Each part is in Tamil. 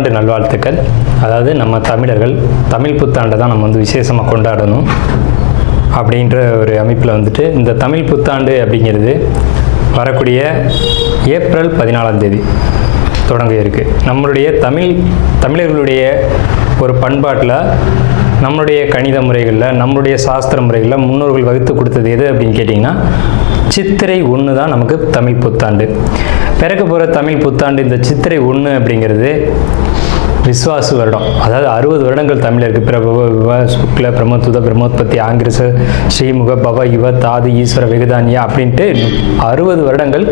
புத்தாண்டு நல்வாழ்த்துக்கள். அதாவது நம்ம தமிழர்கள் தமிழ் புத்தாண்டை தான் நம்ம வந்து விசேஷமாக கொண்டாடணும் அப்படின்ற ஒரு அமைப்பில் வந்துட்டு இந்த தமிழ் புத்தாண்டு அப்படிங்கிறது வரக்கூடிய ஏப்ரல் 14 தொடங்க இருக்குது. நம்மளுடைய தமிழர்களுடைய ஒரு பண்பாட்டில், நம்மளுடைய கணித முறைகளில், நம்மளுடைய சாஸ்திர முறைகளில் முன்னோர்கள் வகுத்து கொடுத்தது எது அப்படின்னு கேட்டிங்கன்னா சித்திரை 1 தான் நமக்கு தமிழ் புத்தாண்டு. பிறக்க போகிற தமிழ் புத்தாண்டு இந்த சித்திரை 1 அப்படிங்கிறது விஸ்வாசு வருடம். அதாவது 60 வருடங்கள் தமிழருக்கு பிரபவ விவ சுக்ல பிரமோத்துத பிரமோத்பத்தி ஆங்கிரச ஸ்ரீமுக பவ யுவ தாது ஈஸ்வர வெகுதானியா அப்படின்ட்டு 60 வருடங்கள்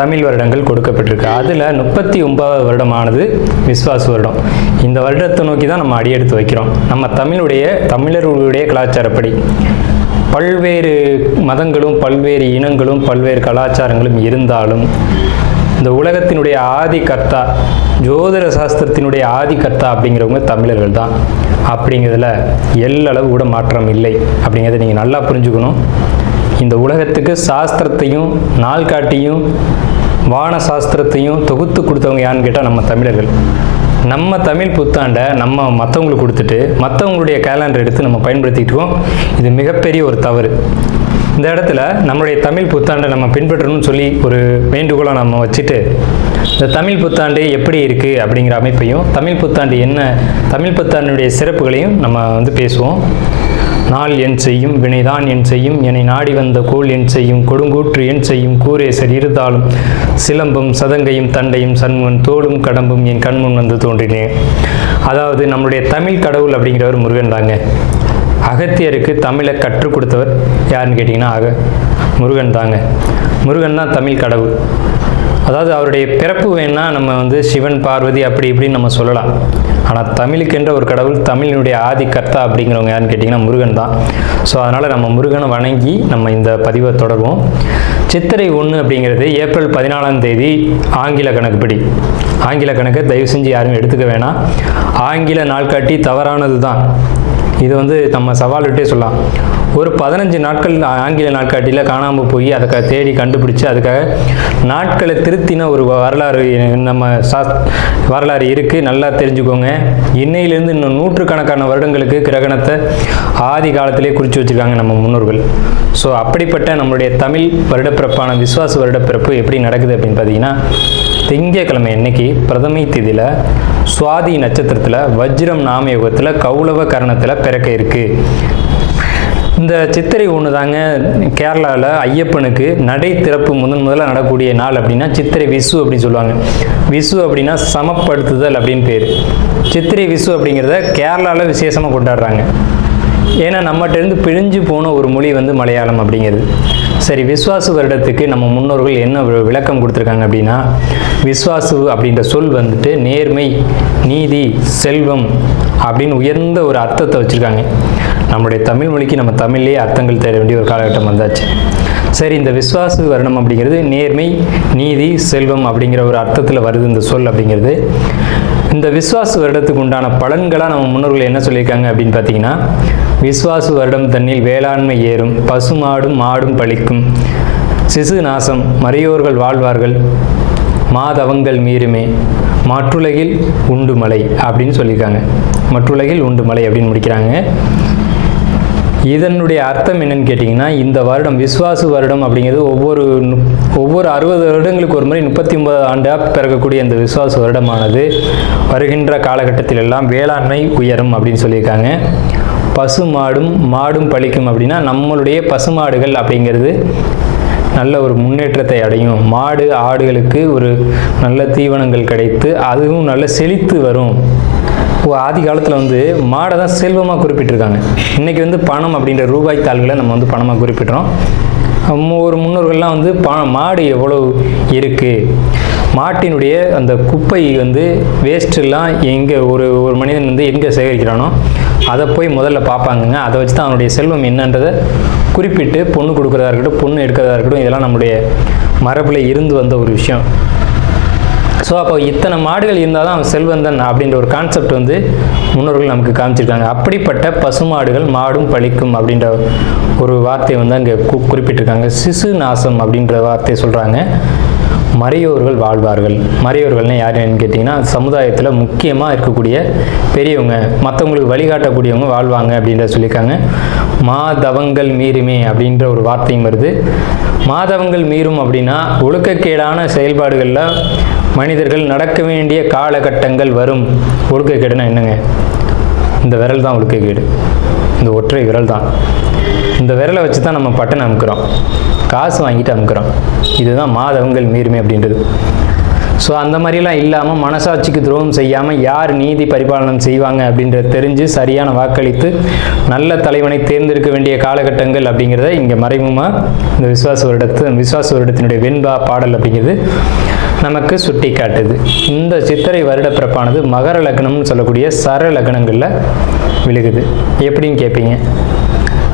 தமிழ் வருடங்கள் கொடுக்கப்பட்டிருக்கு. அதில் 39வது வருடமானது விஸ்வாசு வருடம். இந்த வருடத்தை நோக்கி தான் நம்ம அடியெடுத்து வைக்கிறோம். நம்ம தமிழர்களுடைய கலாச்சாரப்படி பல்வேறு மதங்களும் பல்வேறு இனங்களும் பல்வேறு கலாச்சாரங்களும் இருந்தாலும் இந்த உலகத்தினுடைய ஆதி கர்த்தா, ஜோதிட சாஸ்திரத்தினுடைய ஆதி கர்த்தா அப்படிங்கிறவங்க தமிழர்கள் தான். அப்படிங்கிறதுல எல்லளவு கூட மாற்றம் இல்லை அப்படிங்கிறத நீங்கள் நல்லா புரிஞ்சுக்கணும். இந்த உலகத்துக்கு சாஸ்திரத்தையும் நாள்காட்டியும் வான சாஸ்திரத்தையும் தொகுத்து கொடுத்தவங்க யாருன்னு கேட்டால் நம்ம தமிழர்கள். நம்ம தமிழ் புத்தாண்டை நம்ம மற்றவங்களுக்கு கொடுத்துட்டு மற்றவங்களுடைய கேலண்டர் எடுத்து நம்ம பயன்படுத்திக்கிட்டு இருக்கோம். இது மிகப்பெரிய ஒரு தவறு. இந்த இடத்துல நம்மளுடைய தமிழ் புத்தாண்டை நம்ம பின்பற்றணும்னு சொல்லி ஒரு வேண்டுகோளை நம்ம வச்சுட்டு இந்த தமிழ் புத்தாண்டு எப்படி இருக்குது அப்படிங்கிற அமைப்பையும், தமிழ் புத்தாண்டு என்ன, தமிழ் புத்தாண்டுடைய சிறப்புகளையும் நம்ம வந்து பேசுவோம். நாள் என் செய்யும் வினைதான் என் செய்யும் என்னை நாடி வந்த கோள் என் செய்யும் கொடுங்கூற்று என் செய்யும் கூரேசர் இருந்தாலும் சிலம்பும் சதங்கையும் தண்டையும் சண்முகன் தோளும் கடம்பும் என் கண்முன் வந்து தோன்றினேன். அதாவது நம்மளுடைய தமிழ் கடவுள் அப்படிங்கிறவர் முருகன் தாங்க. அகத்தியருக்கு தமிழை கற்றுக் கொடுத்தவர் யாருன்னு கேட்டிங்கன்னா முருகன் தாங்க. முருகன் தான் தமிழ் கடவுள். அதாவது அவருடைய பிறப்பு வேணால் நம்ம வந்து சிவன் பார்வதி அப்படி இப்படின்னு நம்ம சொல்லலாம். ஆனால் தமிழுக்கென்ற ஒரு கடவுள், தமிழினுடைய ஆதி கர்த்தா அப்படிங்கிறவங்க யாருன்னு கேட்டிங்கன்னா முருகன் தான். ஸோ அதனால் நம்ம முருகனை வணங்கி நம்ம இந்த பதிவை தொடர்வோம். சித்திரை 1 அப்படிங்கிறது ஏப்ரல் 14 ஆங்கில கணக்குப்படி. ஆங்கில கணக்கை தயவு செஞ்சு யாரும் எடுத்துக்க வேணாம். ஆங்கில நாள்காட்டி தவறானது தான். இது வந்து நம்ம சவால்கிட்டே சொல்லலாம். ஒரு 15 நாட்கள் ஆங்கில நாட்காட்டியில் காணாமல் போய் அதை தேடி கண்டுபிடிச்சி அதுக்காக நாட்களை திருத்தின ஒரு வரலாறு நம்ம வரலாறு இருக்குது. நல்லா தெரிஞ்சுக்கோங்க. இன்னையிலேருந்து இன்னும் நூற்றுக்கணக்கான வருடங்களுக்கு கிரகணத்தை ஆதி காலத்திலே குறித்து வச்சுருக்காங்க நம்ம முன்னோர்கள். ஸோ அப்படிப்பட்ட நம்மளுடைய தமிழ் வருடப்பிறப்பான விஸ்வாச வருடப்பிறப்பு எப்படி நடக்குது அப்படின்னு பார்த்தீங்கன்னா, திங்கட்கிழமை அன்னைக்கு பிரதமை திதியில் சுவாதி நட்சத்திரத்தில் வஜ்ரம் நாமயோகத்தில் கௌளவ கரணத்தில் பிறக்க இருக்குது. இந்த சித்திரை 1 தாங்க கேரளாவில் ஐயப்பனுக்கு நடை திறப்பு முதல்ல நடக்கக்கூடிய நாள் அப்படின்னா சித்திரை விசு அப்படின்னு சொல்லுவாங்க. விசு அப்படின்னா சமப்படுத்துதல் அப்படின்னு பேர். சித்திரை விசு அப்படிங்கிறத கேரளாவில் விசேஷமாக கொண்டாடுறாங்க. ஏன்னா நம்மகிட்டேருந்து பிழிஞ்சு போன ஒரு மொழி வந்து மலையாளம் அப்படிங்கிறது. சரி, விஸ்வாசு வருடத்துக்கு நம்ம முன்னோர்கள் என்ன விளக்கம் கொடுத்துருக்காங்க அப்படின்னா, விஸ்வாசு அப்படின்ற சொல் வந்துட்டு நேர்மை, நீதி, செல்வம் அப்படின்னு உயர்ந்த ஒரு அர்த்தத்தை வச்சுருக்காங்க. நம்மளுடைய தமிழ் மொழிக்கு நம்ம தமிழ்லேயே அர்த்தங்கள் தேட வேண்டிய ஒரு காலகட்டம் வந்தாச்சு. சரி, இந்த விஸ்வாசு வருடம் அப்படிங்கிறது நேர்மை, நீதி, செல்வம் அப்படிங்கிற ஒரு அர்த்தத்தில் வருது இந்த சொல் அப்படிங்கிறது. இந்த விஸ்வாசு வருடத்துக்கு உண்டான பலன்களாக நம்ம முன்னோர்கள் என்ன சொல்லியிருக்காங்க அப்படின்னு பார்த்தீங்கன்னா, விஸ்வாசு வருடம் தன்னில் வேளாண்மை ஏறும், பசுமாடும் மாடும் பழிக்கும், சிசு நாசம், மறையோர்கள் வாழ்வார்கள், மாதவங்கள் மீறுமே, மற்றுலகில் உண்டு மலை அப்படின்னு சொல்லியிருக்காங்க. மற்றுலகில் உண்டு மலை அப்படின்னு முடிக்கிறாங்க. இதனுடைய அர்த்தம் என்னன்னு கேட்டிங்கன்னா, இந்த வருடம் விஸ்வாசு வருடம் அப்படிங்கிறது ஒவ்வொரு 60 வருடங்களுக்கு ஒரு முறை 39 ஆண்டாக பிறக்கக்கூடிய இந்த விஸ்வாசு வருடமானது வருகின்ற காலகட்டத்தில் எல்லாம் வேளாண்மை உயரும் அப்படின்னு சொல்லியிருக்காங்க. மாடும் பழிக்கும் அப்படின்னா நம்மளுடைய பசுமாடுகள் அப்படிங்கிறது நல்ல ஒரு முன்னேற்றத்தை அடையும். மாடு ஆடுகளுக்கு ஒரு நல்ல தீவனங்கள் கிடைத்து அதுவும் நல்ல செழித்து வரும். ஆதி காலத்தில் வந்து மாடை தான் செல்வமாக குறிப்பிட்டிருக்காங்க. இன்றைக்கி வந்து பணம் அப்படின்ற ரூபாய் தாள்களை நம்ம வந்து பணமாக குறிப்பிட்றோம். ஒரு முன்னோர்கள்லாம் வந்து மாடு எவ்வளோ இருக்குது, மாட்டினுடைய அந்த குப்பை வந்து வேஸ்ட்டெல்லாம் எங்கே ஒரு மனிதன் வந்து எங்கே சேகரிக்கிறானோ அதை போய் முதல்ல பார்ப்பாங்கங்க. அதை வச்சு தான் அவனுடைய செல்வம் என்னன்றதை குறிப்பிட்டு பொண்ணு கொடுக்குறதா இருக்கட்டும், பொண்ணு எடுக்கிறதா இருக்கட்டும், இதெல்லாம் நம்முடைய மரபில் இருந்து வந்த ஒரு விஷயம். ஸோ அப்போ இத்தனை மாடுகள் இருந்தால் தான் அவன் செல்வந்தன் அப்படின்ற ஒரு கான்செப்ட் வந்து முன்னோர்கள் நமக்கு காமிச்சிருக்காங்க. அப்படிப்பட்ட பசுமாடுகள் மாடும் பழிக்கும் அப்படின்ற ஒரு வார்த்தையை வந்து அங்கே குறிப்பிட்டிருக்காங்க. சிசு நாசம் அப்படின்ற வார்த்தையை சொல்கிறாங்க. மறையோர்கள் வாழ்வார்கள். மறையோர்கள்னு யாருன்னு கேட்டிங்கன்னா சமுதாயத்தில் முக்கியமாக இருக்கக்கூடிய பெரியவங்க, மற்றவங்களுக்கு வழிகாட்டக்கூடியவங்க வாழ்வாங்க அப்படின்ற சொல்லியிருக்காங்க. மாதவங்கள் மீறுமே அப்படின்ற ஒரு வார்த்தையும் வருது. மாதவங்கள் மீறும் அப்படின்னா ஒழுக்கக்கேடான செயல்பாடுகளில் மனிதர்கள் நடக்க வேண்டிய காலகட்டங்கள் வரும். ஒழுக்கக்கேடுனா என்னங்க? இந்த விரல் தான் ஒழுக்கக்கேடு, இந்த ஒற்றை விரல் தான். இந்த விரலை வச்சு தான் நம்ம பட்டன் அமுக்கிறோம், காசு வாங்கிட்டு அமுக்கிறோம். இதுதான் மாதவங்கள் மீறுமே அப்படின்றது. ஸோ அந்த மாதிரிலாம் இல்லாமல் மனசாட்சிக்கு துரோகம் செய்யாமல் யார் நீதி பரிபாலனம் செய்வாங்க அப்படின்றத தெரிஞ்சு சரியான வாக்களித்து நல்ல தலைவனை தேர்ந்தெடுக்க வேண்டிய காலகட்டங்கள் அப்படிங்கிறத இங்கே மறைமுகமாக இந்த விசுவாச வருடத்தினுடைய வெண்பா பாடல் அப்படிங்கிறது நமக்கு சுட்டி காட்டுது. இந்த சித்திரை வருட பிறப்பானது மகர லக்னம்னு சொல்லக்கூடிய சர லக்னங்களில் விழுகுது. எப்படின்னு கேட்பீங்க?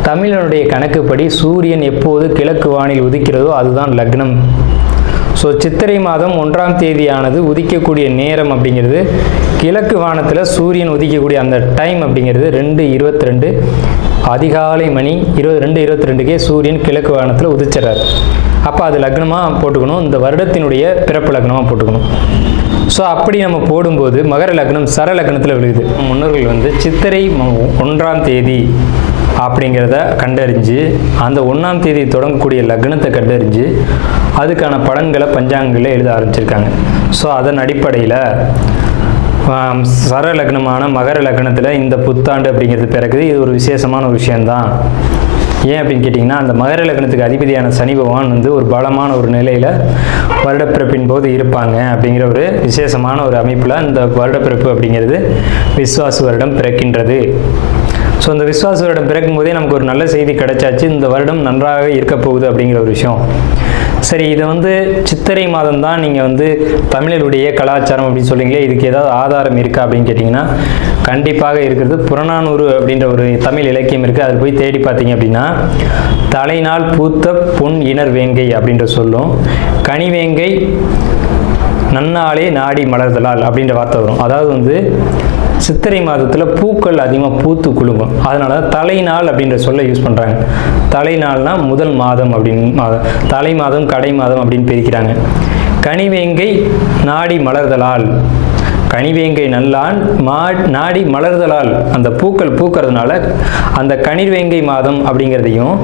தமிழனுடைய கணக்குப்படி சூரியன் எப்போது கிழக்கு வானில் உதிக்கிறதோ அதுதான் லக்னம். ஸோ சித்திரை மாதம் 1ஆம் தேதியானது உதிக்கக்கூடிய நேரம் அப்படிங்கிறது கிழக்கு வானத்தில் சூரியன் உதிக்கக்கூடிய அந்த டைம் அப்படிங்கிறது 2:22 அதிகாலை மணி 2:22க்கே சூரியன் கிழக்கு வானத்தில் உதிச்சிடறாரு. அப்போ அது லக்னமாக போட்டுக்கணும், இந்த வருடத்தினுடைய பிறப்பு லக்னமாக போட்டுக்கணும். ஸோ அப்படி நம்ம போடும்போது மகர லக்னம் சர லக்னத்தில் விழுகுது. முன்னோர்கள் சித்திரை 1ஆம் தேதி அப்படிங்கிறத கண்டறிஞ்சு அந்த 1ஆம் தேதி தொடங்கக்கூடிய லக்னத்தை கண்டறிஞ்சு அதுக்கான பலன்களை பஞ்சாங்கங்களில் எழுத ஆரம்பிச்சிருக்காங்க. ஸோ அதன் அடிப்படையில் சர லக்னமான மகர லக்னத்தில் இந்த புத்தாண்டு அப்படிங்கிறது பிறகுது. இது ஒரு விசேஷமான ஒரு விஷயந்தான். ஏன் அப்படின்னு கேட்டிங்கன்னா, அந்த மகர லக்னத்துக்கு அதிபதியான சனி பகவான் ஒரு பலமான ஒரு நிலையில் வருடப்பிறப்பின் போது இருப்பாங்க அப்படிங்கிற ஒரு விசேஷமான ஒரு அமைப்பில் இந்த வருடப்பிறப்பு அப்படிங்கிறது விஸ்வாச வருடம் பிறக்கின்றது. ஸோ இந்த விஸ்வாச வருடம் பிறக்கும் போதே நமக்கு ஒரு நல்ல செய்தி கிடைச்சாச்சு, இந்த வருடம் நன்றாக இருக்க போகுது அப்படிங்கிற ஒரு விஷயம். சரி, இதை சித்திரை மாதம் தான் நீங்கள் தமிழருடைய கலாச்சாரம் அப்படின்னு சொல்றீங்களே, இதுக்கு ஏதாவது ஆதாரம் இருக்கா அப்படின்னு கேட்டிங்கன்னா கண்டிப்பாக இருக்கிறது. புறநானூறு அப்படின்ற ஒரு தமிழ் இலக்கியம் இருக்குது. அதில் போய் தேடி பார்த்தீங்க அப்படின்னா தலைநாள் பூத்த பொன் இணர் வேங்கை அப்படின்ற சொல்லும், கனிவேங்கை நன்னாளே நாடி மலர்தலால் அப்படின்ற வார்த்தை வரும். அதாவது சித்திரை மாதத்தில் பூக்கள் அதிகமாக பூத்து குலுங்கும், அதனால தலைநாள் அப்படின்ற சொல்ல யூஸ் பண்ணுறாங்க. தலைநாள்னா முதல் மாதம் அப்படின்னு, தலை மாதம் கடை மாதம் அப்படின்னு பிரிக்கிறாங்க. கனிவேங்கை நாடி மலர்தலால், கனிவேங்கை நல்லான் நாடி மலர்தலால், அந்த பூக்கள் பூக்கிறதுனால அந்த கனிவேங்கை மாதம் அப்படிங்கிறதையும்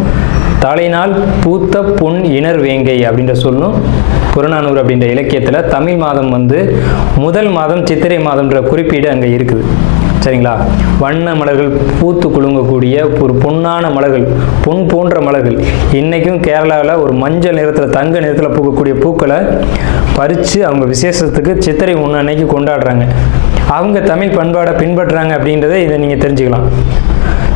தலைநாள் பூத்த பொன் இணர் வேங்கை அப்படின்ற சொல்லும் புறநானூறு அப்படின்ற இலக்கியத்தில் தமிழ் மாதம் முதல் மாதம் சித்திரை மாதம்ன்ற குறிப்பீடு அங்கே இருக்குது. சரிங்களா? வண்ண மலர்கள் பூத்து குலுங்கக்கூடிய ஒரு பொன்னான மலர்கள், பொன் போன்ற மலர்கள். இன்றைக்கும் கேரளாவில் ஒரு மஞ்சள் நிறத்தில் தங்க நிறத்தில் பூக்கக்கூடிய பூக்களை பறித்து அவங்க விசேஷத்துக்கு சித்திரை 1 அன்னைக்கு கொண்டாடுறாங்க. அவங்க தமிழ் பண்பாடை பின்பற்றுறாங்க அப்படின்றத இதை நீங்கள் தெரிஞ்சுக்கலாம்.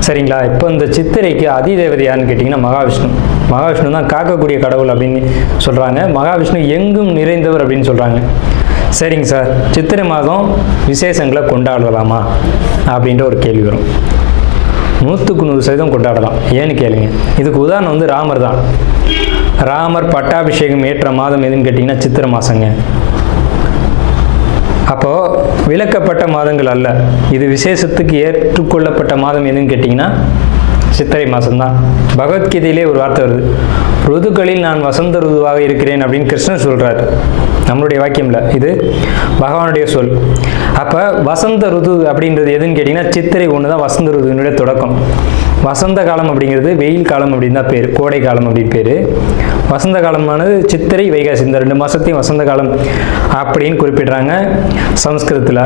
சரிங்களா? இப்போ இந்த சித்திரைக்கு அதிதேவதை யாருன்னு கேட்டிங்கன்னா மகாவிஷ்ணு. மகாவிஷ்ணு தான் காக்கக்கூடிய கடவுள் அப்படின்னு சொல்கிறாங்க. மகாவிஷ்ணு எங்கும் நிறைந்தவர் அப்படின்னு சொல்கிறாங்க. சரிங்க சார், சித்திரை மாதம் விசேஷங்களை கொண்டாடலாமா அப்படின்ற ஒரு கேள்வி வரும். 100% கொண்டாடலாம். ஏன்னு கேளுங்க. இதுக்கு உதாரணம் ராமர் தான். ராமர் பட்டாபிஷேகம் ஏற்ற மாதம் எதுன்னு கேட்டிங்கன்னா சித்திரை மாதங்க. அப்போது விலக்கப்பட்ட மாதங்கள் அல்ல, இது விசேஷத்துக்கு ஏற்றுக்கொள்ளப்பட்ட மாதம் எதுன்னு கேட்டிங்கன்னா சித்திரை மாதம்தான். பகவத்கீதையிலே ஒரு வார்த்தை வருது, ருதுக்களில் நான் வசந்த ருதுவாக இருக்கிறேன் அப்படின்னு கிருஷ்ணன் சொல்கிறார். நம்மளுடைய வாக்கியம்ல, இது பகவானுடைய சொல். அப்போ வசந்த ருது அப்படின்றது எதுன்னு கேட்டிங்கன்னா சித்திரை 1 தான் வசந்த ருதுனுடைய தொடக்கம். வசந்த காலம் அப்படிங்கிறது வெயில் காலம் அப்படின்னு தான் பேர், கோடை காலம் அப்படின்னு பேர். வசந்த காலமானது சித்திரை வைகாசி, இந்த 2 மாதத்தையும் வசந்த காலம் அப்படின்னு குறிப்பிடுறாங்க சமஸ்கிருதத்தில்.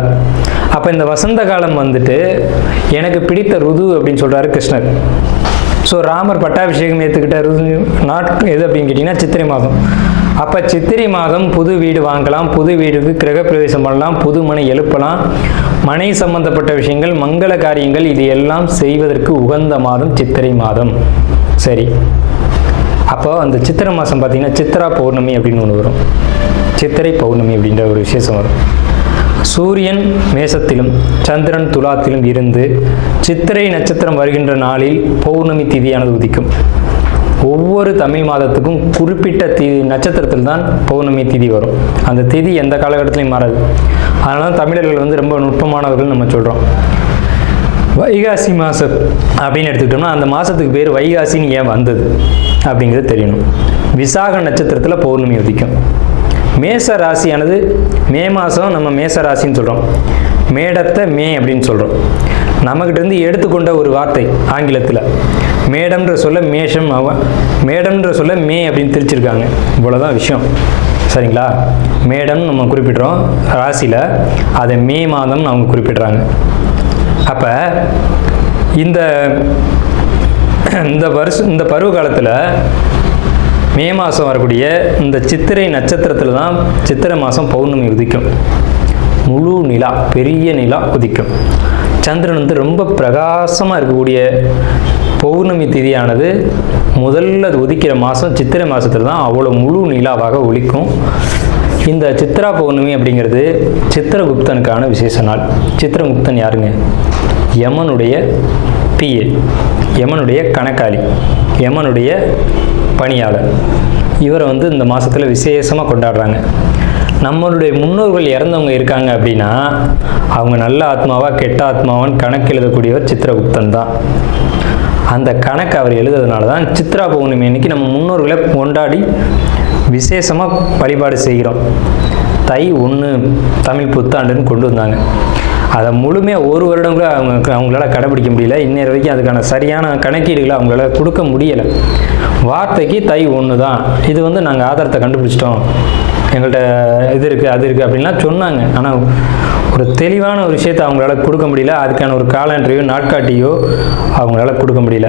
அப்போ இந்த வசந்த காலம் எனக்கு பிடித்த ருது அப்படின்னு சொல்கிறாரு கிருஷ்ணர். ஸோ ராமர் பட்டாபிஷேகம் ஏற்றுக்கிட்ட ருது எது அப்படின்னு கேட்டிங்கன்னா சித்திரை மாதம். அப்போ சித்திரை மாதம் புது வீடு வாங்கலாம், புது வீடுக்கு கிரகப்பிரவேசம் பண்ணலாம், புது மனை எழுப்பலாம், மனை சம்பந்தப்பட்ட விஷயங்கள், மங்கள காரியங்கள், இது எல்லாம் செய்வதற்கு உகந்த மாதம் சித்திரை மாதம். சரி, அப்போ அந்த சித்திரை மாதம் பார்த்தீங்கன்னா சித்ரா பௌர்ணமி அப்படின்னு ஒன்று வரும். சித்திரை பௌர்ணமி அப்படின்ற ஒரு விசேஷம் வரும். சூரியன் மேசத்திலும் சந்திரன் துலாத்திலும் இருந்து சித்திரை நட்சத்திரம் வருகின்ற நாளில் பௌர்ணமி திதியானது உதிக்கும். ஒவ்வொரு தமிழ் மாதத்துக்கும் குறிப்பிட்ட நட்சத்திரத்தில் தான் பௌர்ணமி திதி வரும். அந்த திதி எந்த காலகட்டத்திலையும் மாறாது. அதனால தமிழர்கள் ரொம்ப நுட்பமானவர்கள் நம்ம சொல்கிறோம். வைகாசி மாதம் அப்படின்னு எடுத்துக்கிட்டோம்னா அந்த மாதத்துக்கு பேர் வைகாசின்னு ஏன் வந்தது அப்படிங்கிறது தெரியணும். விசாக நட்சத்திரத்தில் பௌர்ணமி உதிக்கும். மேச ராசியானது மே மாதம் நம்ம மேச ராசின்னு சொல்கிறோம், மேடத்தை மே அப்படின்னு சொல்கிறோம். நம்மக்கிட்டேருந்து எடுத்துக்கொண்ட ஒரு வார்த்தை ஆங்கிலத்தில். மேடம்ன்ற சொல்ல மேஷம், மேடம்ன்ற சொல்ல மே அப்படின்னு திரிச்சிருக்காங்க. இவ்வளோதான் விஷயம், சரிங்களா? மேடம் நம்ம குறிப்பிட்றோம் ராசியில், அதை மே மாதம் அவங்க குறிப்பிட்றாங்க. அப்போ இந்த பருவ காலத்தில் மே மாதம் வரக்கூடிய இந்த சித்திரை நட்சத்திரத்தில் தான் சித்திரை மாதம் பௌர்ணமி உதிக்கும். முழு நிலா, பெரிய நிலா உதிக்கும். சந்திரன் வந்து ரொம்ப பிரகாசமாக இருக்கக்கூடிய பௌர்ணமி திதியானது முதல்ல உதிக்கிற மாதம் சித்திரை மாதத்தில் தான் அவ்வளோ முழு நிலாவாக ஒலிக்கும். இந்த சித்ரா பௌர்ணமி அப்படிங்கிறது சித்திரகுப்தனுக்கான விசேஷ நாள். சித்திரகுப்தன் யாருங்க? யமனுடைய பிஏ, யமனுடைய கணக்காளி, யமனுடைய பணியாளர். இவரை வந்து இந்த மாதத்தில் விசேஷமாக கொண்டாடுறாங்க. நம்மளுடைய முன்னோர்கள் இறந்தவங்க இருக்காங்க அப்படின்னா அவங்க நல்ல ஆத்மாவா கெட்ட ஆத்மாவான்னு கணக்கு எழுதக்கூடியவர் சித்திரகுப்தன் தான். அந்த கணக்கு அவர் எழுதுறதுனால தான் சித்ரா பௌர்ணமி அன்னைக்கு நம்ம முன்னோர்களை கொண்டாடி விசேஷமாக வழிபாடு செய்கிறோம். தை 1 தமிழ் புத்தாண்டுன்னு கொண்டு வந்தாங்க. அதை முழுமையாக ஒரு வருடம் கூட அவங்களால கடைபிடிக்க முடியல. இன்னொரு வரைக்கும் அதுக்கான சரியான கணக்கீடுகளை அவங்களால கொடுக்க முடியலை. வார்த்தைக்கு தை 1 தான், இது வந்து நாங்கள் ஆதாரத்தை கண்டுபிடிச்சிட்டோம், எங்கள்கிட்ட இது இருக்குது அது இருக்குது அப்படின்லாம் சொன்னாங்க. ஆனால் ஒரு தெளிவான ஒரு விஷயத்தை அவங்களால கொடுக்க முடியல. அதுக்கான ஒரு காலண்டரையோ நாட்காட்டியோ அவங்களால கொடுக்க முடியல.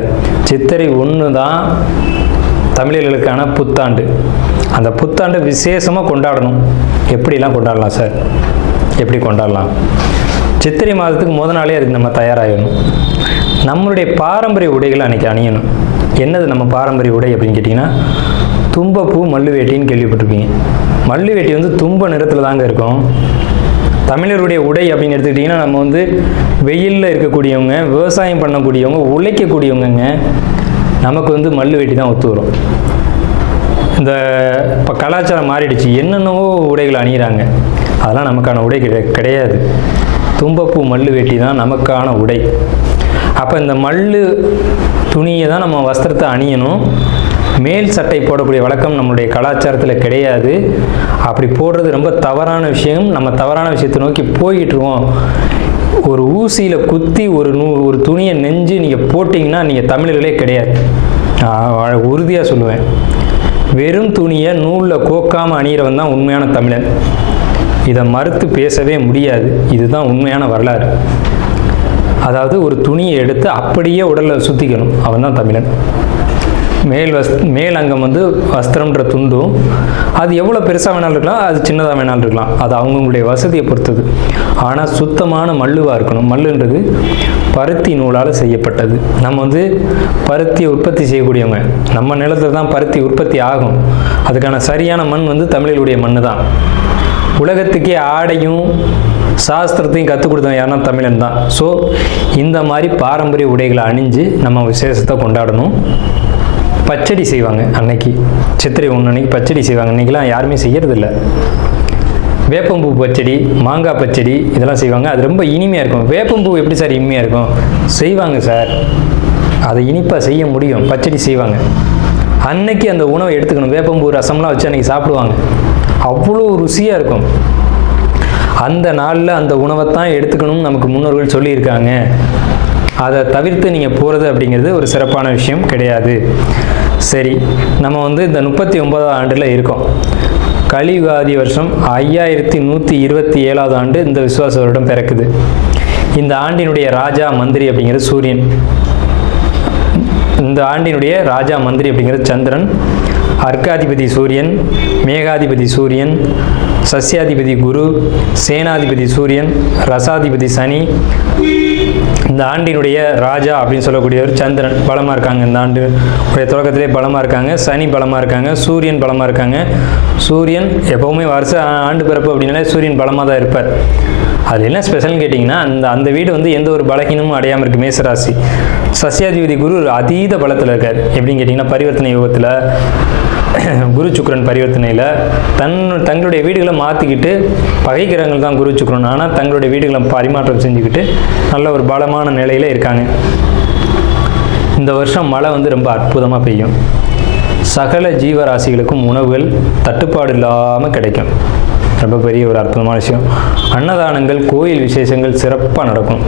சித்திரை 1 தான் தமிழர்களுக்கான புத்தாண்டு. அந்த புத்தாண்டை விசேஷமாக கொண்டாடணும். எப்படிலாம் கொண்டாடலாம் சார்? எப்படி கொண்டாடலாம்? சித்திரை மாதத்துக்கு முத நாளே அதுக்கு நம்ம தயாராகணும். நம்மளுடைய பாரம்பரிய உடைகளை அன்றைக்கி அணியணும். என்னது நம்ம பாரம்பரிய உடை அப்படின்னு கேட்டிங்கன்னா, தும்பப்பூ மல்லு வேட்டின்னு கேள்விப்பட்டிருப்பீங்க. மல்லு வேட்டி வந்து தும்ப நிறத்தில் தாங்க இருக்கும். தமிழருடைய உடை அப்படின்னு எடுத்துக்கிட்டிங்கன்னா, நம்ம வந்து வெயிலில் இருக்கக்கூடியவங்க, விவசாயம் பண்ணக்கூடியவங்க, உழைக்கக்கூடியவங்க, நமக்கு வந்து மல்லு வேட்டி தான் ஒத்து வரும். இந்த இப்போ கலாச்சாரம் மாறிடுச்சு, என்னென்னவோ உடைகள் அணிகிறாங்க. அதெல்லாம் நமக்கான உடை கிடையாது. தும்பப்பூ மல்லு வேட்டி தான் நமக்கான உடை. அப்போ இந்த மல்லு துணியை தான் நம்ம வஸ்திரத்தை அணியணும். மேல் சட்டை போடக்கூடிய வழக்கம் நம்மளுடைய கலாச்சாரத்தில் கிடையாது. அப்படி போடுறது ரொம்ப தவறான விஷயம். நம்ம தவறான விஷயத்தை நோக்கி போய்கிட்டுருவோம். ஒரு ஊசியில் குத்தி ஒரு துணியை நெஞ்சு நீங்கள் போட்டிங்கன்னா நீங்கள் தமிழர்களே கிடையாது. உறுதியாக சொல்லுவேன். வெறும் துணியை நூலில் கோக்காமல் அணிகிறவன் தான் உண்மையான தமிழன். இதை மறுத்து பேசவே முடியாது. இதுதான் உண்மையான வரலாறு. அதாவது ஒரு துணியை எடுத்து அப்படியே உடலில் சுற்றிக்கணும், அவன் தான் தமிழன். மேல் அங்கம் வந்து வஸ்திரம்ன்ற துண்டும், அது எவ்வளோ பெருசாக வேணாலும் இருக்கலாம், அது சின்னதாக வேணாலும் இருக்கலாம். அது அவங்களுடைய வசதியை பொறுத்தது. ஆனால் சுத்தமான மல்லுவாக இருக்கணும். மல்லுன்றது பருத்தி நூலால் செய்யப்பட்டது. நம்ம வந்து பருத்தியை உற்பத்தி செய்யக்கூடியவங்க. நம்ம நிலத்தில் தான் பருத்தி உற்பத்தி ஆகும். அதுக்கான சரியான மண் வந்து தமிழர்களுடைய மண் தான். உலகத்துக்கே ஆடையும் சாஸ்திரத்தையும் கற்றுக் கொடுத்தவங்க யாருன்னா தமிழன் தான். ஸோ இந்த மாதிரி பாரம்பரிய உடைகளை அணிஞ்சு நம்ம விசேஷத்தை கொண்டாடணும். பச்சடி செய்வாங்க அன்னைக்கு, சித்திரை 1 அன்னைக்கு பச்சடி செய்வாங்க. அன்றைக்கெலாம் யாருமே செய்யறதில்ல. வேப்பம்பூ பச்சடி, மாங்காய் பச்சடி இதெல்லாம் செய்வாங்க. அது ரொம்ப இனிமையாக இருக்கும். வேப்பம்பூ எப்படி சார் இனிமையாக இருக்கும்? செய்வாங்க சார், அதை இனிப்பாக செய்ய முடியும். பச்சடி செய்வாங்க. அன்னைக்கு அந்த உணவை எடுத்துக்கணும். வேப்பம்பூ ரசம்லாம் வச்சு அன்றைக்கி சாப்பிடுவாங்க. அவ்வளோ ருசியாக இருக்கும். அந்த நாளில் அந்த உணவை தான் எடுத்துக்கணும்னு நமக்கு முன்னோர்கள் சொல்லியிருக்காங்க. அதை தவிர்த்து நீங்கள் போகிறது அப்படிங்கிறது ஒரு சிறப்பான விஷயம் கிடையாது. சரி, நம்ம வந்து இந்த 39ஆவது ஆண்டில் இருக்கோம். கலியுகாதி வருஷம் 5127ஆவது ஆண்டு இந்த விசுவாச வருடம் பிறக்குது. இந்த ஆண்டினுடைய ராஜா மந்திரி அப்படிங்கிறது சூரியன். இந்த ஆண்டினுடைய ராஜா மந்திரி அப்படிங்கிறது சந்திரன். அர்க்காதிபதி சூரியன், மேகாதிபதி சூரியன், சஸ்யாதிபதி குரு, சேனாதிபதி சூரியன், ரசாதிபதி சனி. இந்த ஆண்டினுடைய ராஜா அப்படின்னு சொல்லக்கூடியவர் சந்திரன் பலமாக இருக்காங்க. இந்த ஆண்டு தொடக்கத்திலே பலமாக இருக்காங்க. சனி பலமாக இருக்காங்க. சூரியன் பலமாக இருக்காங்க. சூரியன் எப்போவுமே வருஷ ஆண்டு பிறப்பு அப்படின்னாலே சூரியன் பலமாக தான் இருப்பார். அது என்ன ஸ்பெஷல்னு கேட்டிங்கன்னா, அந்த வீடு வந்து எந்த ஒரு பலகீனமும் அடையாமல் இருக்குது. மேசராசி. சஸ்யாதிபதி குரு அதீத பலத்தில் இருக்கார். எப்படின்னு கேட்டிங்கன்னா, பரிவர்த்தனை யோகத்தில் குரு சுக்கிரன் பரிவர்த்தனையில் தங்களுடைய வீடுகளை மாற்றிக்கிட்டு, பகைக்கிரகங்கள் தான் குரு சுக்கிரன், ஆனால் தங்களுடைய வீடுகளை பரிமாற்றம் செஞ்சுக்கிட்டு நல்ல ஒரு பலமான நிலையில் இருக்காங்க. இந்த வருஷம் மழை வந்து ரொம்ப அற்புதமாக பெய்யும். சகல ஜீவராசிகளுக்கும் உணவுகள் தட்டுப்பாடு இல்லாமல் கிடைக்கும். ரொம்ப பெரிய ஒரு அற்புதமான விஷயம். அன்னதானங்கள், கோயில் விசேஷங்கள் சிறப்பாக நடக்கும்.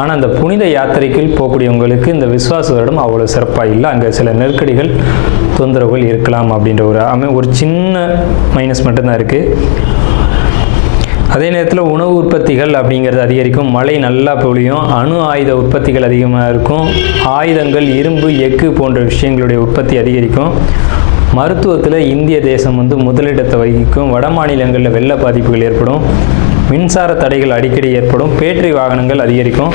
ஆனால் அந்த புனித யாத்திரைக்குள் போகக்கூடியவங்களுக்கு இந்த விஸ்வாச வருடம் அவ்வளோ சிறப்பாக இல்லை. அங்கே சில நெருக்கடிகள், தொந்தரவுகள் இருக்கலாம் அப்படின்ற ஒரு சின்ன மைனஸ் மட்டும்தான் இருக்குது. அதே நேரத்தில் உணவு உற்பத்திகள் அப்படிங்கிறது அதிகரிக்கும். மழை நல்லா பொழியும். அணு ஆயுத உற்பத்திகள் அதிகமாக இருக்கும். ஆயுதங்கள், இரும்பு, எஃகு போன்ற விஷயங்களுடைய உற்பத்தி அதிகரிக்கும். மருத்துவத்தில் இந்திய தேசம் முதலிடத்தை வகிக்கும். வட மாநிலங்களில் வெள்ள பாதிப்புகள் ஏற்படும். மின்சார தடைகள் அடிக்கடி ஏற்படும். பேட்டரி வாகனங்கள் அதிகரிக்கும்.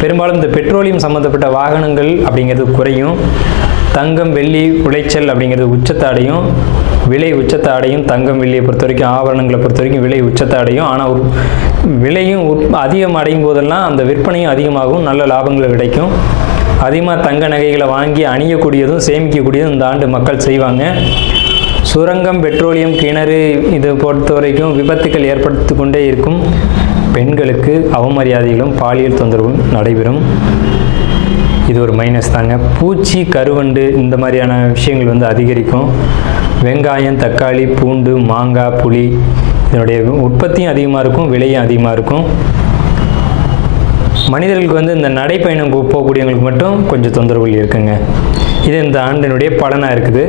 பெரும்பாலும் இந்த பெட்ரோலியம் சம்மந்தப்பட்ட வாகனங்கள் அப்படிங்கிறது குறையும். தங்கம், வெள்ளி உளைச்சல் அப்படிங்கிறது உச்சத்தை அடையும். விலை உச்சத்தை அடையும். தங்கம், வெள்ளியை பொறுத்த வரைக்கும், ஆபரணங்களை பொறுத்த வரைக்கும் விலை உச்சத்தை அடையும். ஆனால் விலையும் அதிகம் அடையும் போதெல்லாம் அந்த விற்பனையும் அதிகமாகும். நல்ல லாபங்கள் கிடைக்கும். அதிகமாக தங்க நகைகளை வாங்கி அணியக்கூடியதும் சேமிக்கக்கூடியதும் இந்த ஆண்டு மக்கள் செய்வாங்க. சுரங்கம், பெட்ரோலியம், கிணறு இதை பொறுத்த வரைக்கும் விபத்துக்கள் ஏற்படுத்தி கொண்டே இருக்கும். பெண்களுக்கு அவமரியாதைகளும் பாலியல் தொந்தரவும் நடைபெறும். இது ஒரு மைனஸ் தாங்க. பூச்சி, கருவண்டு இந்த மாதிரியான விஷயங்கள் அதிகரிக்கும். வெங்காயம், தக்காளி, பூண்டு, மாங்காய், புளி இதனுடைய உற்பத்தியும் அதிகமாக இருக்கும். விலையும் அதிகமாக இருக்கும். மனிதர்களுக்கு இந்த நடைப்பயணம் போகக்கூடியவங்களுக்கு மட்டும் கொஞ்சம் தொந்தரவுகள் இருக்குங்க. இது இந்த ஆண்டினுடைய பலனாக இருக்குது.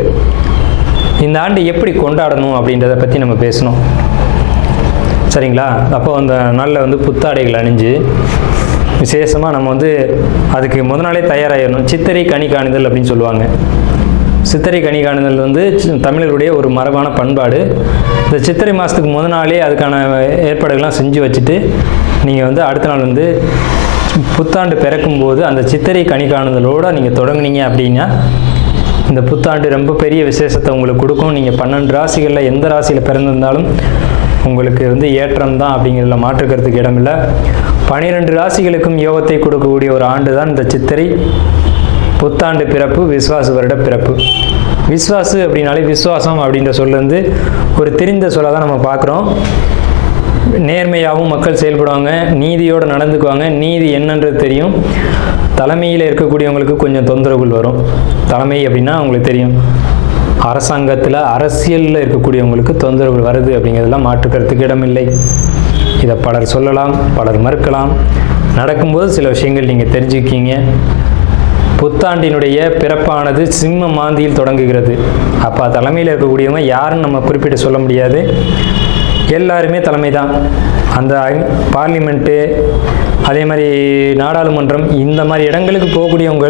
இந்த ஆண்டு எப்படி கொண்டாடணும் அப்படின்றத பற்றி நம்ம பேசணும், சரிங்களா? அப்போ அந்த நாளில் புத்தாடைகள் அணிஞ்சு விசேஷமாக நம்ம அதுக்கு முத நாளே தயாராகிடணும். சித்திரை கனி காணுதல் அப்படின்னு சொல்லுவாங்க. சித்திரை கனி காணுதல் தமிழர்களுடைய ஒரு மரபான பண்பாடு. இந்த சித்திரை மாதத்துக்கு முத நாளே அதுக்கான ஏற்பாடுகள்லாம் செஞ்சு வச்சுட்டு நீங்கள் அடுத்த நாள் புத்தாண்டு பிறக்கும்போது அந்த சித்திரை கனி காணுதலோடு நீங்கள் தொடங்குனீங்க அப்படின்னா இந்த புத்தாண்டு ரொம்ப பெரிய விசேஷத்தை உங்களுக்கு கொடுக்கும். நீங்கள் 12 ராசிகளில் எந்த ராசியில் பிறந்திருந்தாலும் உங்களுக்கு ஏற்றம் தான் அப்படிங்கிறதுல மாற்றுக்கிறதுக்கு இடமில்லை. 12 ராசிகளுக்கும் யோகத்தை கொடுக்கக்கூடிய ஒரு ஆண்டு தான் இந்த சித்திரை புத்தாண்டு பிறப்பு, விஸ்வாச வருட பிறப்பு. விஸ்வாசு அப்படின்னாலே விஸ்வாசம் அப்படின்ற சொல்ல ஒரு தெரிந்த சொல்ல தான் நம்ம பார்க்குறோம். நேர்மையாகவும் மக்கள் செயல்படுவாங்க, நீதியோடு நடந்துக்குவாங்க. நீதி என்னன்றது தெரியும். தலைமையில் இருக்கக்கூடியவங்களுக்கு கொஞ்சம் தொந்தரவுகள் வரும். தலைமை அப்படின்னா உங்களுக்கு தெரியும், அரசாங்கத்தில் அரசியலில் இருக்கக்கூடியவங்களுக்கு தொந்தரவுகள் வருது அப்படிங்கிறதெல்லாம் மாற்றுக்கிறதுக்கு இடமில்லை. இதை பலர் சொல்லலாம், பலர் மறுக்கலாம். நடக்கும்போது சில விஷயங்கள் நீங்கள் தெரிஞ்சுக்கிங்க. புத்தாண்டினுடைய பிறப்பானது சிம்ம மாந்தியில் தொடங்குகிறது. அப்போ தலைமையில் இருக்கக்கூடியவங்க யாருன்னு நம்ம குறிப்பிட்டு சொல்ல முடியாது. எல்லாருமே தலைமை தான். அந்த பார்லிமெண்ட்டு, அதே மாதிரி நாடாளுமன்றம், இந்த மாதிரி இடங்களுக்கு போகக்கூடியவங்க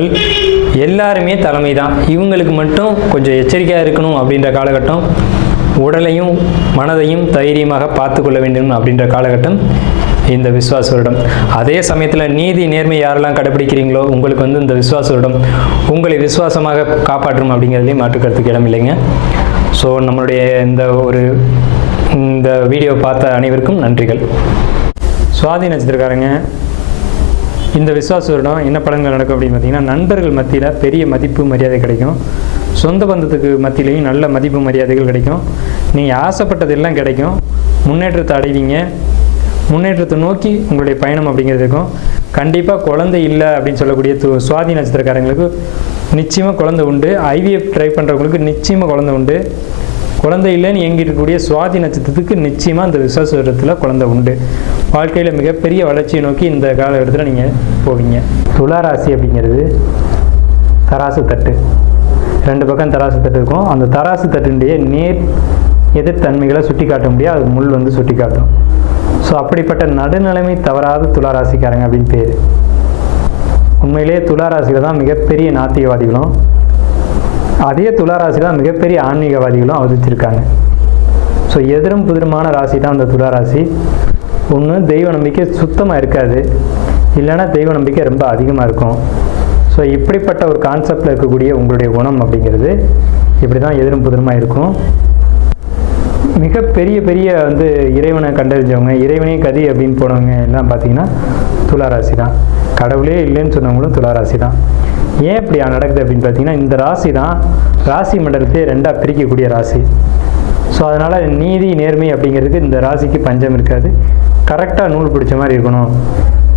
எல்லாருமே தலைமை தான். இவங்களுக்கு மட்டும் கொஞ்சம் எச்சரிக்கையாக இருக்கணும் அப்படின்ற காலகட்டம். உடலையும் மனதையும் தைரியமாக பார்த்து கொள்ள வேண்டும் அப்படின்ற காலகட்டம் இந்த விஸ்வாச வருடம். அதே சமயத்தில் நீதி, நேர்மை யாரெல்லாம் கடைபிடிக்கிறீங்களோ உங்களுக்கு இந்த விஸ்வாச வருடம் உங்களை விசுவாசமாக காப்பாற்றும் அப்படிங்கிறதுலேயும் மாற்றுக்கிறதுக்கு இடம் இல்லைங்க. ஸோ நம்மளுடைய இந்த வீடியோ பார்த்த அனைவருக்கும் நன்றிகள். சுவாதி நட்சத்திரக்காரங்க, இந்த விஸ்வாச வருடம் என்ன பலன்கள் நடக்கும் அப்படின்னு பார்த்தீங்கன்னா, நண்பர்கள் மத்தியில் பெரிய மதிப்பு மரியாதை கிடைக்கும். சொந்த பந்தத்துக்கு மத்தியிலையும் நல்ல மதிப்பு மரியாதைகள் கிடைக்கும். நீங்கள் ஆசைப்பட்டதெல்லாம் கிடைக்கும். முன்னேற்றத்தை அடைவீங்க. முன்னேற்றத்தை நோக்கி உங்களுடைய பயணம் அப்படிங்கிறது இருக்கும். கண்டிப்பாக குழந்தை இல்லை அப்படின்னு சொல்லக்கூடிய சுவாதி நட்சத்திரக்காரங்களுக்கு நிச்சயமாக குழந்தை உண்டு. ஐவிஎஃப் ட்ரை பண்ணுறவங்களுக்கு நிச்சயமாக குழந்தை உண்டு. குழந்தை இல்லைன்னு இயங்கிருக்கக்கூடிய சுவாதி நட்சத்திரத்துக்கு நிச்சயமாக இந்த விஸ்வாச வருடத்தில் குழந்தை உண்டு. வாழ்க்கையில் மிகப்பெரிய வளர்ச்சியை நோக்கி இந்த காலகட்டத்தில் நீங்கள் போவீங்க. துளாராசி அப்படிங்கிறது தராசு தட்டு. 2 பக்கம் தராசு தட்டு இருக்கும். அந்த தராசு தட்டுடைய நேர் எதிர்த்தன்மைகளை சுட்டி காட்ட முடியாது, அது முள் சுட்டி காட்டும். ஸோ அப்படிப்பட்ட நடுநிலைமை தவறாத துளாராசிக்காரங்க அப்படின்னு பேர். உண்மையிலேயே துளாராசியில் தான் மிகப்பெரிய நாத்திகவாதிகளும், அதே துளாராசியில் தான் மிகப்பெரிய ஆன்மீகவாதிகளும் அவதரிச்சிருக்காங்க. ஸோ எதிரும் புதிருமான ராசி தான் அந்த துளாராசி. ஒன்று தெய்வ நம்பிக்கை சுத்தமாக இருக்காது, இல்லைன்னா தெய்வ நம்பிக்கை ரொம்ப அதிகமாக இருக்கும். ஸோ இப்படிப்பட்ட ஒரு கான்செப்டில் இருக்கக்கூடிய உங்களுடைய குணம் அப்படிங்கிறது இப்படி தான் எதிரும் புதிருமாக இருக்கும். மிகப்பெரிய பெரிய இறைவனை கண்டறிஞ்சவங்க, இறைவனே கதி அப்படின்னு போனவங்க எல்லாம் பார்த்தீங்கன்னா துளாராசி தான். கடவுளே இல்லைன்னு சொன்னவங்களும் துளாராசி தான். ஏன் இப்படி நடக்குது அப்படின்னு பார்த்தீங்கன்னா, இந்த ராசி தான் ராசி மண்டலத்தை 2ஆக பிரிக்கக்கூடிய ராசி. ஸோ அதனால் நீதி, நேர்மை அப்படிங்கிறதுக்கு இந்த ராசிக்கு பஞ்சம் இருக்காது. கரெக்டாக நூல் பிடிச்ச மாதிரி இருக்கணும்.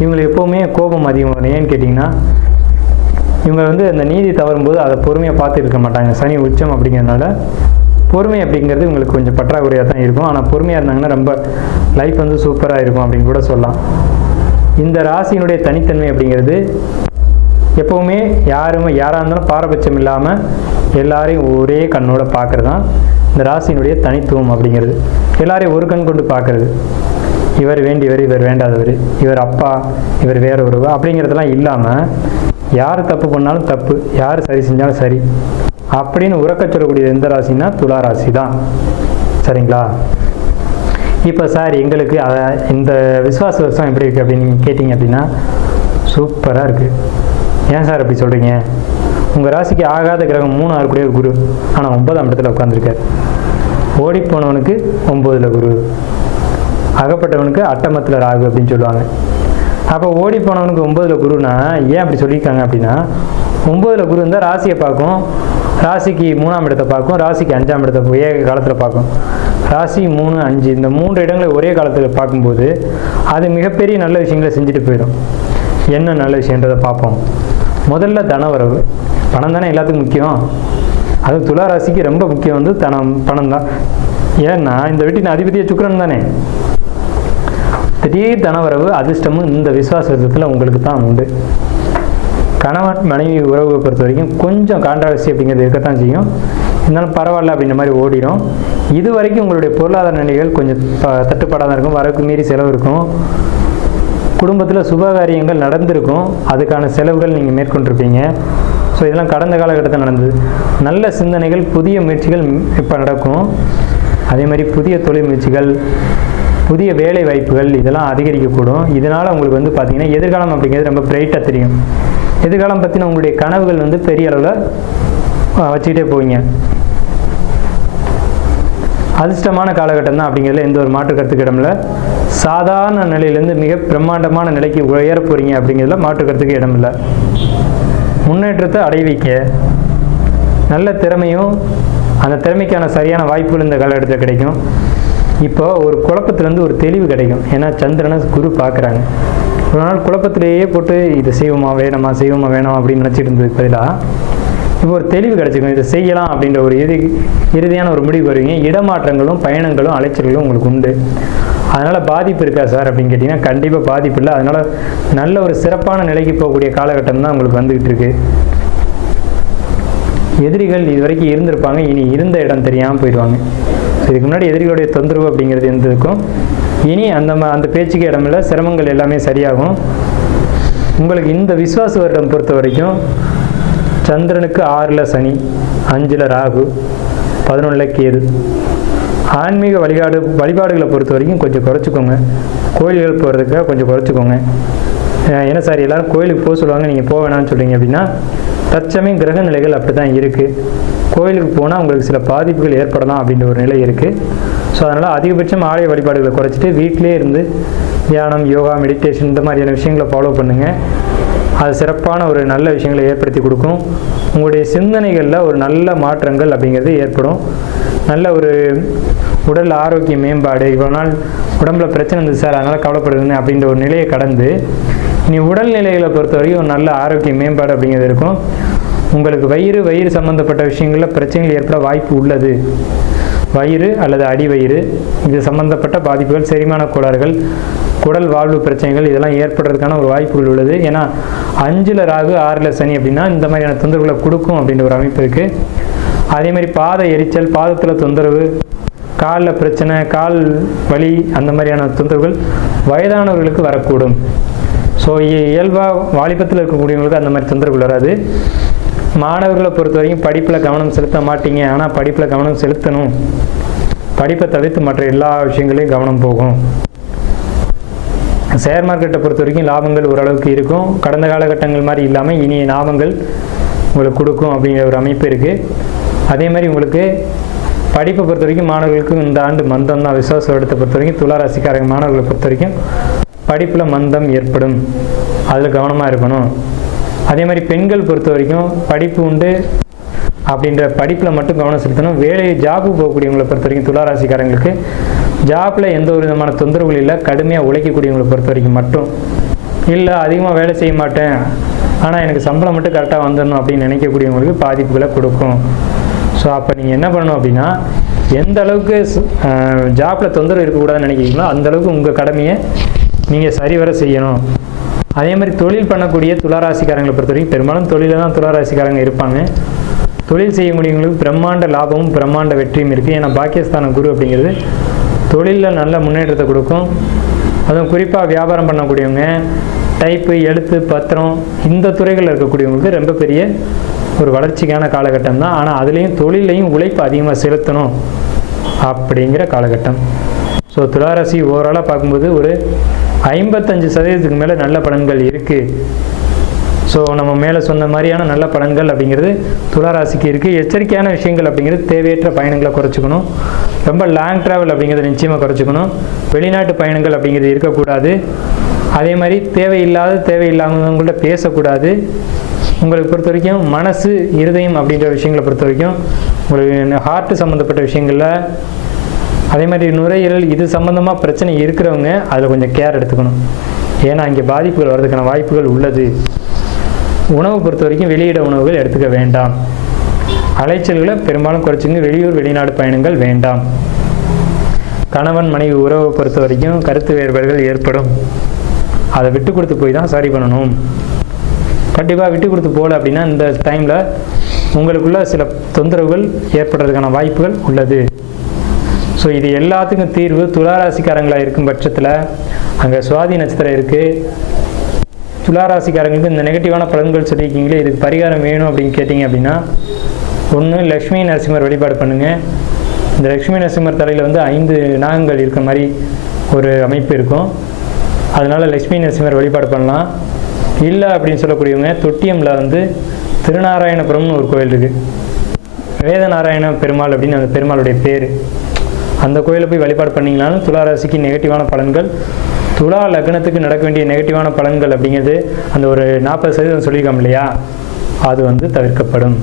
இவங்களுக்கு எப்போவுமே கோபம் அதிகம் வரும். ஏன்னு கேட்டிங்கன்னா, இவங்க வந்து அந்த நீதி தவறும்போது அதை பொறுமையாக பார்த்து இருக்க மாட்டாங்க. சனி உச்சம் அப்படிங்கிறதுனால பொறுமை அப்படிங்கிறது இவங்களுக்கு கொஞ்சம் பற்றாக்குறையாக தான் இருக்கும். ஆனால் பொறுமையாக இருந்தாங்கன்னா ரொம்ப லைஃப் வந்து சூப்பராக இருக்கும் அப்படின்னு கூட சொல்லலாம். இந்த ராசியினுடைய தனித்தன்மை அப்படிங்கிறது எப்போவுமே யாராக இருந்தாலும் பாரபட்சம் இல்லாமல் எல்லாரையும் ஒரே கண்ணோட பார்க்குறது தான் இந்த ராசியினுடைய தனித்துவம் அப்படிங்கிறது. எல்லாரையும் ஒரு கண் கொண்டு பார்க்குறது. இவர் வேண்டியவர், இவர் வேண்டாதவர், இவர் அப்பா, இவர் வேற ஒருவா அப்படிங்கிறதெல்லாம் இல்லாமல் யார் தப்பு பண்ணாலும் தப்பு, யார் சரி செஞ்சாலும் சரி அப்படின்னு உறக்க சொல்லக்கூடிய எந்த ராசின்னா துலா ராசி தான். சரிங்களா? இப்போ சார் எங்களுக்கு இந்த விசுவாச வருஷம் எப்படி இருக்குது அப்படின்னு நீங்கள் கேட்டிங்க அப்படின்னா சூப்பராக இருக்குது. ஏன் சார் அப்படி சொல்கிறீங்க? உங்கள் ராசிக்கு ஆகாத கிரகம் 3 ஆகக்கூடிய குரு, ஆனால் 9ஆம் இடத்துல உட்காந்துருக்கார். ஓடிப்போனவனுக்கு 9ல் குரு, அகப்பட்டவனுக்கு அட்டமத்தில் ராகு அப்படின்னு சொல்லுவாங்க. அப்போ ஓடிப்போனவனுக்கு 9ல் குருனா ஏன் அப்படி சொல்லியிருக்காங்க அப்படின்னா 9ல் குரு இருந்தால் ராசியை பார்க்கும், ராசிக்கு 3ஆம் இடத்தை பார்க்கும், ராசிக்கு 5ஆம் இடத்தை ஒரே காலத்தில் பார்க்கும். ராசி 3, 5 இந்த 3 இடங்களை ஒரே காலத்தில் பார்க்கும்போது அது மிகப்பெரிய நல்ல விஷயங்களை செஞ்சுட்டு போயிடும். என்ன நல்ல விஷயன்றதை பார்ப்போம். முதல்ல தனவரவு. பணம் தானே எல்லாத்துக்கும் முக்கியம். அது துலா ராசிக்கு ரொம்ப முக்கியம் வந்து பணம் தான். ஏன்னா இந்த வீட்டின் அதிபதிய சுக்கிரன் தானே. திடீர் தனவரவு அதிர்ஷ்டமும் இந்த விசுவாசத்தில் உங்களுக்கு தான் உண்டு. கணவன் மனைவி உறவை பொறுத்த வரைக்கும் கொஞ்சம் கான்ட்ராவர்சி அப்படிங்கிறது இருக்கத்தான் செய்யும். இருந்தாலும் பரவாயில்ல அப்படின்ற மாதிரி ஓடிடும். இது வரைக்கும் உங்களுடைய பொருளாதார நிலைகள் கொஞ்சம் தட்டுப்பாடாக இருக்கும். வரவுக்கு மீறி செலவு இருக்கும். குடும்பத்தில் சுபகாரியங்கள் நடந்திருக்கும். அதுக்கான செலவுகள் நீங்கள் மேற்கொண்டிருப்பீங்க. ஸோ இதெல்லாம் கடந்த காலகட்டத்தில் நடந்தது. நல்ல சிந்தனைகள், புதிய முயற்சிகள் இப்போ நடக்கும். அதே மாதிரி புதிய தொழில் முயற்சிகள், புதிய வேலை வாய்ப்புகள் இதெல்லாம் அதிகரிக்கக்கூடும். இதனால் உங்களுக்கு வந்து பார்த்திங்கன்னா எதிர்காலம் அப்படிங்கிறது ரொம்ப பிரைட்டாக தெரியும். எதிர்காலம் பற்றின உங்களுடைய கனவுகள் வந்து பெரிய அளவில் வச்சுக்கிட்டே போவீங்க. அதிர்ஷ்டமான காலகட்டம் தான் அப்படிங்கிறதுல எந்த ஒரு மாற்று கருத்துக்கு இடமில்லை. சாதாரண நிலையிலேருந்து மிக பிரம்மாண்டமான நிலைக்கு உயர போகிறீங்க அப்படிங்கிறதுல மாற்று கருத்துக்கு இடமில்லை. முன்னேற்றத்தை அடைவிக்க நல்ல திறமையும் அந்த திறமைக்கான சரியான வாய்ப்புகள் இந்த காலகட்டத்தில் கிடைக்கும். இப்போ ஒரு குழப்பத்திலேருந்து ஒரு தெளிவு கிடைக்கும். ஏன்னா சந்திரனை குரு பார்க்குறாங்க. ஒரு நாள் குழப்பத்திலேயே போட்டு இதை செய்வோமா வேணாமா அப்படின்னு நினச்சிட்டு இருந்ததுக்கு பதிலாக இப்போ ஒரு தெளிவு கிடச்சிக்கும். இதை செய்யலாம் அப்படின்ற ஒரு இறுதியான ஒரு முடிவு வருவீங்க. இடமாற்றங்களும் பயணங்களும் அலைச்சல்களும் உங்களுக்கு உண்டு. அதனால் பாதிப்பு இருக்கா சார் அப்படின்னு கேட்டிங்கன்னா கண்டிப்பாக பாதிப்பு இல்லை. அதனால் நல்ல ஒரு சிறப்பான நிலைக்கு போகக்கூடிய காலகட்டம் தான் உங்களுக்கு வந்துக்கிட்டு இருக்கு. எதிரிகள் இது வரைக்கும் இருந்திருப்பாங்க, இனி இருந்த இடம் தெரியாமல் போயிடுவாங்க. இதுக்கு முன்னாடி எதிரிகளுடைய தொந்தரவு அப்படிங்கிறது இருந்திருக்கும். இனி அந்த பேச்சுக்கு இடமில்லை. சிரமங்கள் எல்லாமே சரியாகும். உங்களுக்கு இந்த விசுவாச வருடம் பொறுத்த வரைக்கும் சந்திரனுக்கு 6ல் சனி, 5ல் ராகு, 11ல் கேது. ஆன்மீக வழிபாடுகளை பொறுத்த வரைக்கும் கொஞ்சம் குறைச்சிக்கோங்க. கோயில்கள் போகிறதுக்காக கொஞ்சம் குறைச்சிக்கோங்க. ஏன்னா சார் எல்லோரும் கோயிலுக்கு போக சொல்லுவாங்க, நீங்கள் போக வேணாம்னு சொல்கிறீங்க அப்படின்னா தற்சமயம் கிரக நிலைகள் அப்படி தான் இருக்குது. கோயிலுக்கு போனால் உங்களுக்கு சில பாதிப்புகள் ஏற்படலாம் அப்படின்ற ஒரு நிலை இருக்குது. ஸோ அதனால் அதிகபட்சம் ஆலய வழிபாடுகளை குறைச்சிட்டு வீட்டிலே இருந்து தியானம், யோகா, மெடிடேஷன் இந்த மாதிரியான விஷயங்களை ஃபாலோ பண்ணுங்கள். அது சிறப்பான ஒரு நல்ல விஷயங்களை ஏற்படுத்தி கொடுக்கும். உங்களுடைய சிந்தனைகளில் ஒரு நல்ல மாற்றங்கள் அப்படிங்கிறது ஏற்படும். நல்ல ஒரு உடல் ஆரோக்கிய மேம்பாடு. இவ்வளோ நாள் உடம்புல பிரச்சனை இருந்தது சார் அதனால் கவலைப்படுதுன்னு அப்படின்ற ஒரு நிலையை கடந்து இனி உடல்நிலைகளை பொறுத்த வரைக்கும் ஒரு நல்ல ஆரோக்கிய மேம்பாடு அப்படிங்கிறது இருக்கும். உங்களுக்கு வயிறு சம்மந்தப்பட்ட விஷயங்களில் பிரச்சனைகள் ஏற்பட வாய்ப்பு உள்ளது. வயிறு அல்லது அடிவயிறு இது சம்பந்தப்பட்ட பாதிப்புகள், செரிமான கோளாறுகள், குடல் வாழ்வு பிரச்சனைகள் இதெல்லாம் ஏற்படுறதுக்கான ஒரு வாய்ப்புகள் உள்ளது. ஏன்னா 5ல் ராகு 6ல் சனி அப்படின்னா இந்த மாதிரியான தொந்தரவுகளை கொடுக்கும் அப்படின்ற ஒரு அமைப்பு இருக்குது. அதே மாதிரி பாத எரிச்சல், பாதத்தில் தொந்தரவு, காலில் பிரச்சனை, கால் வலி அந்த மாதிரியான தொந்தரவுகள் வயதானவர்களுக்கு வரக்கூடும். ஸோ இயல்பாக வாலிபத்தில் இருக்கக்கூடியவங்களுக்கு அந்த மாதிரி தொந்தரவுகள் வராது. மாணவர்களை பொறுத்த வரைக்கும் படிப்பில் கவனம் செலுத்த மாட்டீங்க. ஆனால் படிப்பில் கவனம் செலுத்தணும். படிப்பை தவிர்த்து மற்ற எல்லா விஷயங்களையும் கவனம் போகும். ஷேர் மார்க்கெட்டை பொறுத்த வரைக்கும் லாபங்கள் ஓரளவுக்கு இருக்கும். கடந்த காலகட்டங்கள் மாதிரி இல்லாமல் இனிய லாபங்கள் உங்களுக்கு கொடுக்கும் அப்படிங்கிற ஒரு அமைப்பு இருக்குது. அதே மாதிரி உங்களுக்கு படிப்பை பொறுத்த வரைக்கும் மாணவர்களுக்கு இந்த ஆண்டு மந்தம் தான். விசுவாச வருடத்தை பொறுத்த வரைக்கும் துளாராசிக்காரங்க மாணவர்களை பொறுத்த வரைக்கும் படிப்பில் மந்தம் ஏற்படும். அதில் கவனமாக இருக்கணும். அதே மாதிரி பெண்கள் பொறுத்த வரைக்கும் படிப்பு உண்டு அப்படின்ற படிப்பில் மட்டும் கவனம் செலுத்தணும். ஜாபு போகக்கூடியவங்களை பொறுத்த வரைக்கும் துளாராசிக்காரங்களுக்கு ஜாப்பில் எந்த ஒரு விதமான தொந்தரவுகள் இல்லை. கடுமையாக உழைக்கக்கூடியவங்களை பொறுத்த வரைக்கும் மட்டும் இல்லை. அதிகமாக வேலை செய்ய மாட்டேன் ஆனால் எனக்கு சம்பளம் மட்டும் கரெக்டாக வந்துடணும் அப்படின்னு நினைக்கக்கூடியவங்களுக்கு பாதிப்புகளை கொடுக்கும். ஸோ அப்போ நீங்கள் என்ன பண்ணணும் அப்படின்னா, எந்த அளவுக்கு ஜாப்பில் தொந்தரவு இருக்கக்கூடாதுன்னு நினைக்கிறீங்களோ அந்தளவுக்கு உங்கள் கடமையை நீங்கள் சரிவர செய்யணும். அதே மாதிரி தொழில் பண்ணக்கூடிய துளாராசிக்காரங்களை பொறுத்த வரைக்கும் பெரும்பாலும் தொழிலில் தான் துளாராசிக்காரங்க இருப்பாங்க. தொழில் செய்யக்கூடியவங்களுக்கு பிரம்மாண்ட லாபமும் பிரம்மாண்ட வெற்றியும் இருக்குது. ஏன்னா பாக்கியஸ்தான குரு அப்படிங்கிறது தொழிலில் நல்ல முன்னேற்றத்தை கொடுக்கும். அதுவும் குறிப்பாக வியாபாரம் பண்ணக்கூடியவங்க, டைப்பு, எழுத்து, பத்திரம் இந்த துறைகளில் இருக்கக்கூடியவங்களுக்கு ரொம்ப பெரிய ஒரு வளர்ச்சிக்கான காலகட்டம் தான். ஆனால் அதுலேயும் தொழிலையும் உழைப்பு அதிகமாக செலுத்தணும் அப்படிங்கிற காலகட்டம். ஸோ துளாராசி ஓவராலாக பார்க்கும்போது ஒரு 55% மேலே நல்ல பலன்கள் இருக்குது. ஸோ நம்ம மேலே சொன்ன மாதிரியான நல்ல பலன்கள் அப்படிங்கிறது துளாராசிக்கு இருக்குது. எச்சரிக்கையான விஷயங்கள் அப்படிங்கிறது தேவையற்ற பயணங்களை குறைச்சிக்கணும். ரொம்ப லாங் ட்ராவல் அப்படிங்கிறத நிச்சயமாக குறைச்சிக்கணும். வெளிநாட்டு பயணங்கள் அப்படிங்கிறது இருக்கக்கூடாது. அதே மாதிரி தேவையில்லாதவங்கள்ட்ட பேசக்கூடாது. உங்களுக்கு பொறுத்த வரைக்கும் மனசு, இருதயம் அப்படின்ற விஷயங்களை பொறுத்த வரைக்கும் உங்களுக்கு ஹார்ட் சம்மந்தப்பட்ட விஷயங்களில், அதே மாதிரி நுரையீரல் இது சம்மந்தமாக பிரச்சனை இருக்கிறவங்க அதில் கொஞ்சம் கேர் எடுத்துக்கணும். ஏன்னா இங்கே பாதிப்புகள் வர்றதுக்கான வாய்ப்புகள் உள்ளது. உணவு பொறுத்த வரைக்கும் வெளியிட உணவுகள் எடுத்துக்க வேண்டாம். அலைச்சல்களை பெரும்பாலும் குறைச்சிங்க. வெளியூர் வெளிநாடு பயணங்கள் வேண்டாம். கணவன் மனைவி உறவை பொறுத்த வரைக்கும் கருத்து வேறுபாடுகள் ஏற்படும். அதை விட்டு கொடுத்து போய் தான் சரி பண்ணணும். கண்டிப்பாக விட்டு கொடுத்து போகல அப்படின்னா இந்த டைமில் உங்களுக்குள்ள சில தொந்தரவுகள் ஏற்படுறதுக்கான வாய்ப்புகள் உள்ளது. ஸோ இது எல்லாத்துக்கும் தீர்வு துளாராசிக்காரங்களாக இருக்கும் பட்சத்தில் அங்கே சுவாதி நட்சத்திரம் இருக்குது. துளாராசிக்காரங்களுக்கு இந்த நெகட்டிவான பலன்கள் சொல்லியிருக்கீங்களே, இதுக்கு பரிகாரம் வேணும் அப்படின்னு கேட்டிங்க அப்படின்னா, ஒன்று லக்ஷ்மி நரசிம்மர் வழிபாடு பண்ணுங்கள். இந்த லக்ஷ்மி நரசிம்மர் தலையில் 5 நாகங்கள் இருக்க மாதிரி ஒரு அமைப்பு இருக்கும். அதனால் லக்ஷ்மி நரசிம்மர் வழிபாடு பண்ணலாம். இல்லை அப்படின்னு சொல்லக்கூடியவங்க தொட்டியமில் திருநாராயணபுரம்னு ஒரு கோயில் இருக்குது. வேதநாராயண பெருமாள் அப்படின்னு அந்த பெருமாளுடைய பேர். அந்த கோயிலை போய் வழிபாடு பண்ணிங்கனாலும் துளாராசிக்கு நெகட்டிவான பலன்கள், துலா லக்னத்துக்கு நடக்க வேண்டிய நெகட்டிவான பலன்கள் அப்படிங்கிறது அந்த ஒரு 40% சொல்லியிருக்கோம் இல்லையா, அது தவிர்க்கப்படும்.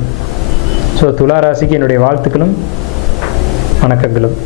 ஸோ துளாராசிக்கு என்னுடைய வாழ்த்துக்களும் வணக்கங்களும்.